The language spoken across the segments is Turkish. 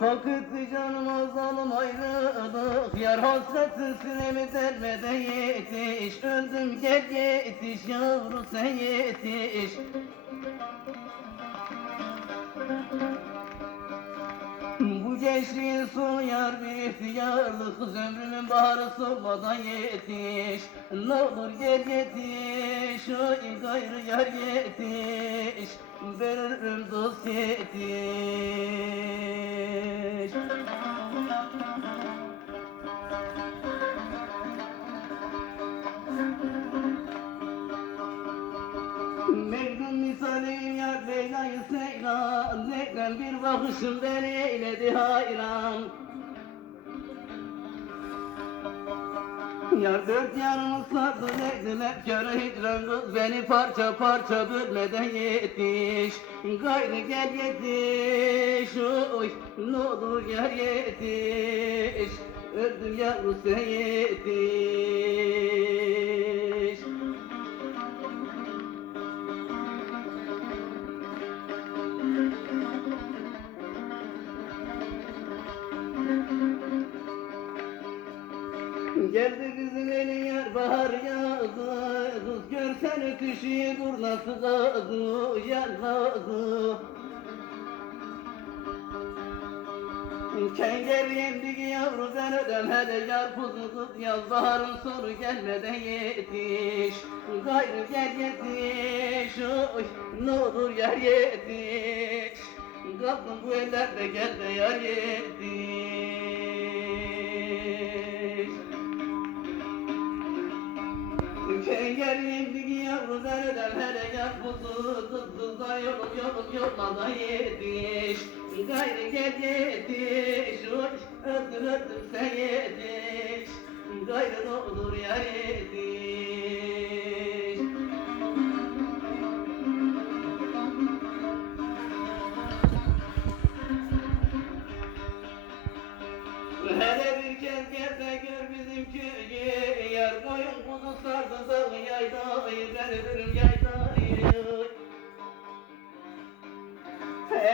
Fakıt canıma zalim ayrılık. Yar hasretin sinemi delmeden yetiş. Öldüm gel yetiş yavru sen yetiş Gençliğin sonu yar bir ihtiyarlık Kız ömrümün baharı solmadan yetiş. Ne olur gel yetiş Oy gayrı yar yetiş. Ölürüm dost yetiş Mecnun misaliyim yar Leyla'yı seyran. Leyla'm bir bakışın beni eyledi hayran. Yar dört yanımı sardı hep kere hicran kız. Beni parça parça bölmeden yetiş. Gayrı gel yetiş. Oy ne olur gel yetiş. Öldüm yavru sen yetiş Geldi bizim elin yer bahar yağdı. Kız görsen ötüşü dur nasıl gazı Yar gazı Kenger yendik yavru ben ödem hele yar kuzu kız. Yaz baharın sonu gelmeden yetiş. Gayrı gel yetiş Oy ne olur yar yetiş. Kaldım bu ellerde gel de yar yetiş yar kuzu kız Kızlar yolum yolum yolmadan yetiş. Gayrı gel yetiş Oy öldüm öldüm sen yetiş. Gayrı ne olur yar yetiş. Hele bir kez gel gör bizim köyü Yar koyun kuzu sardı dağı yaydayı Ben ölürüm yaydayı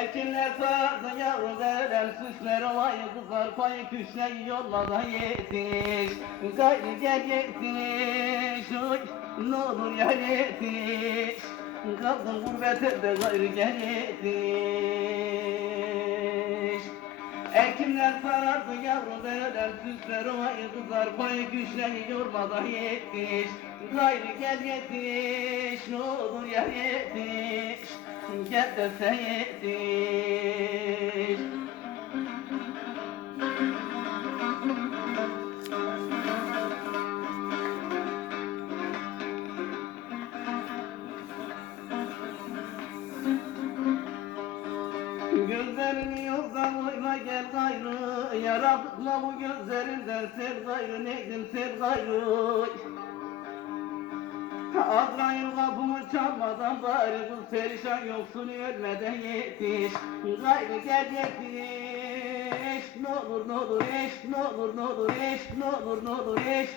Ekinler sardı yavrum verem süsler olayı kızar payı küsle yolmadan yetiş Gayrı gel yetiş ne olur ya yetiş Kaldım gurbete de gayrı gel yetiş Ekinler sarardı yavrum verem süsler olayı kızar payı küsle yormadan yetiş Gayrı gel yetiş ne olur ya yetiş. Gel de sen yetiş. Gözlerini gel gayrı Yaratma bu gözlerinden sev gayrı Neydim sev gayrı. Azrail kapımı çalmadan bari kız perişan yoksun ölmeden yetiş. Gayrı gel yetiş Ne olur ne olur eş ne olur ne olur eş ne olur ne olur eş